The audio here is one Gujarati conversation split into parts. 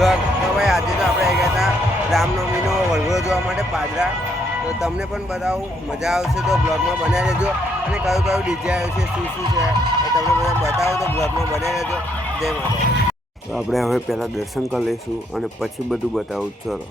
બ્લોગ. તો ભાઈ આજે તો આપણે ગયા હતા રામનવમીનો વળગડો જોવા માટે પાદરા. તો તમને પણ બતાવું, મજા આવશે તો બ્લોગમાં બનાવી રહેજો. અને કયું કયું ડીજે આવ્યું છે, શું શું છે એ તમને બધા બતાવો તો બ્લોગમાં બનાવી રહેજો. જય માતા. તો આપણે હવે પહેલાં દર્શન કરી લઈશું અને પછી બધું બતાવું. ચલો.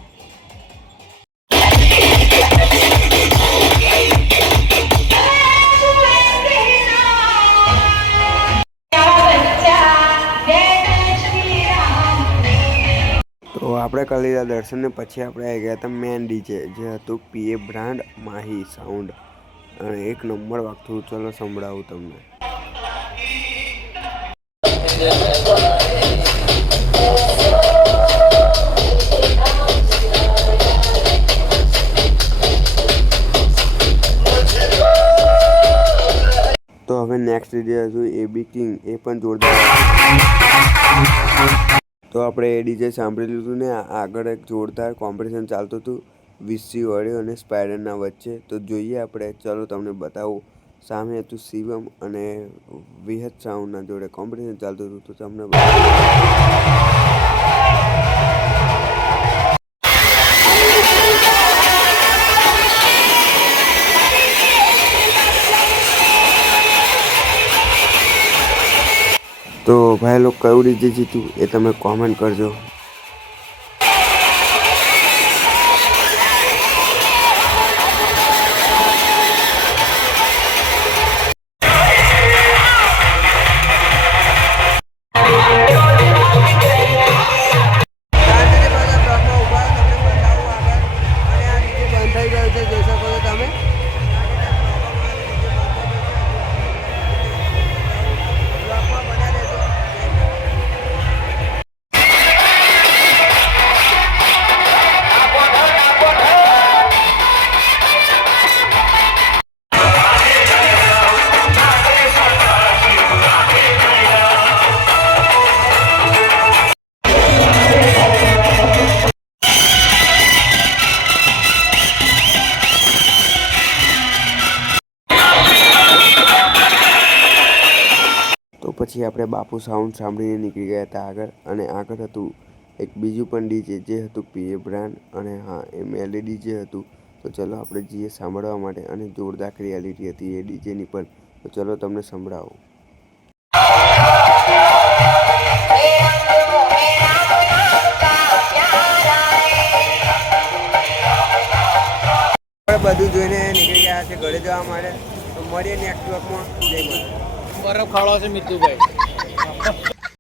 તો આપણે કરી લીધા દર્શન ને પછી આપણે આવી ગયા હતા મેન ડીજે, જે હતું પીએ બ્રાન્ડ માહી સાઉન્ડ. અને એક નંબર વાગતું. ચલો સંભળાવું તમને. તો હવે નેક્સ્ટ ડીજે હતું એબી કિંગ, એ પણ જોરદાર. તો આપણે એ ડીજે સાંભળી લીધું ને આગળ એક જોરદાર કોમ્પિટિશન ચાલતું હતું વીસી ઓડિયો અને સ્પાઈડરના વચ્ચે. તો જોઈએ આપણે, ચલો તમને બતાવું. સામે હતું શિવમ અને વિહત સાઉન્ડના જોડે કોમ્પિટિશન ચાલતું હતું. તો તમને તો ભાઈ લોકો કયું ડીજે જીત્યું એ તમે કોમેન્ટ કરજો. પછી આપણે બાપુ સાઉન્ડ સાંભળીને નીકળી ગયા હતા આગળ. અને આગળ હતું એક બીજું પણ ડીજે, જે હતું પીએ બ્રાન્ડ. અને હા, એ મેલે ડીજે હતું. તો ચલો આપણે જઈએ સાંભળવા માટે. અને જોરદાર રિયાલિટી હતી એ ડીજેની પણ. તો ચલો તમને સંભળાવો. બધું જોઈને નીકળી ગયા છે ઘરે જવા માટે. તો મળીએ નેક્સ્ટ બ્લોગમાં. જય માતા. બરફ ખાડો છે મિતુભાઈ.